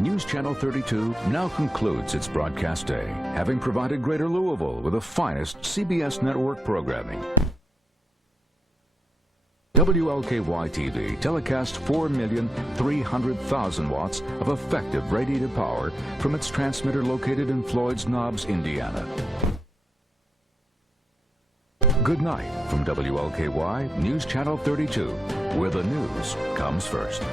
News Channel 32 now concludes its broadcast day, having provided Greater Louisville with the finest CBS network programming. WLKY-TV telecasts 4,300,000 watts of effective radiated power from its transmitter located in Floyd's Knobs, Indiana. Good night from WLKY News Channel 32, where the news comes first.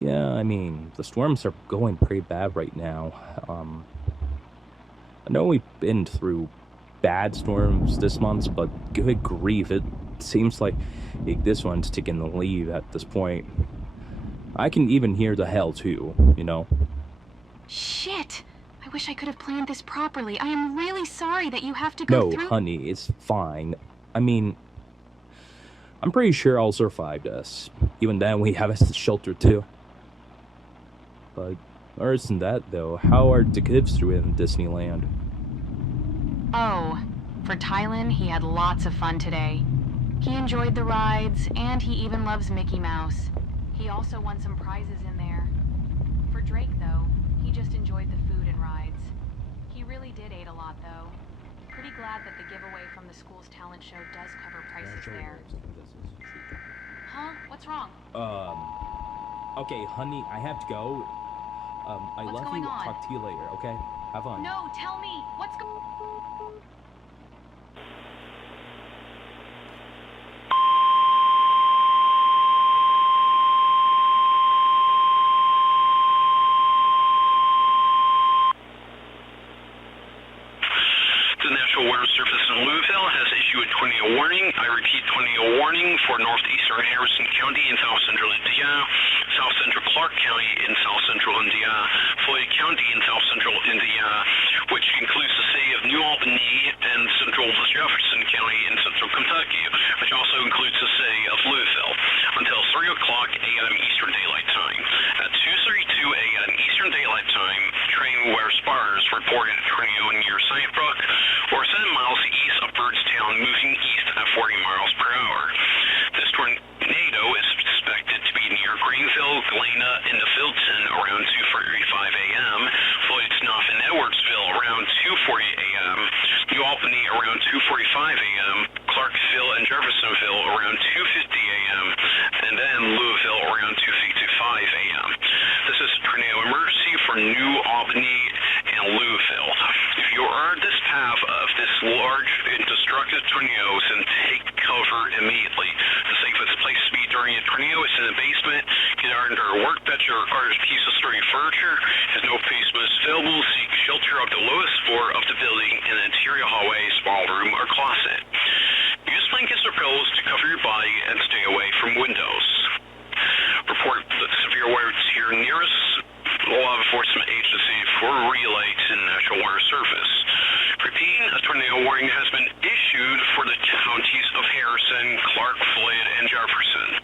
Yeah, I mean, the storms are going pretty bad right now. I know we've been through bad storms this month, but good grief, it seems like this one's taking the lead at this point. I can even hear the hail too, you know? Shit! I wish I could have planned this properly. I am really sorry that you have to go through— No, honey, it's fine. I mean, I'm pretty sure I'll survive this. Even then, we have a shelter too. But other than that, though, how are the kids doing in Disneyland? Oh, for Tylen, he had lots of fun today. He enjoyed the rides, and he even loves Mickey Mouse. He also won some prizes in there. For Drake, though, he just enjoyed the food and rides. He really did eat a lot, though. Pretty glad that the giveaway from the school's talent show does cover prices there. Huh? What's wrong? Okay, honey, I have to go. I What's love going you. on? Talk to you later, okay? Have fun. No, tell me! What's The National Weather Service in Louisville has issued a tornado warning. I repeat, tornado warning for northeastern Harrison County in south central Indiana, south central Clark County in south central Indiana, Floyd County in south central Indiana, which includes the city of New Albany and central Jefferson County in central Kentucky, which also includes the city of Louisville, until 3 o'clock a.m. Eastern Daylight Time. At 2:32 a.m. Eastern Daylight Time, train where spars reported tornado near Saint Brook, or 7 miles east of Birdstown, moving east at 40 miles per hour. This tornado is expected to be near Greenville, Galena, and Philton around 2:45 a.m., Floyd's Knopf and Edwardsville around 2:40 a.m., New Albany around 2:45 a.m., Clarksville and Jeffersonville around 2:50 a.m., and then Louisville around 2:55 a.m. This is a tornado emergency for New Albany and Louisville. If you are this path of this large and destructive tornadoes, then take cover immediately. The safest place to be during a tornado is in the basement. Get under a work bench or a piece of sturdy furniture. If no basement is available, seek shelter of the lowest floor of the building in an interior hallway, small room, or closet. Use blankets or pillows to cover your body and stay away from windows. Report the severe weather to your nearest law enforcement agency for relay to the National Weather Service. Repeating, a tornado warning has been issued for the counties of Harrison, Clark, Floyd, and Jefferson.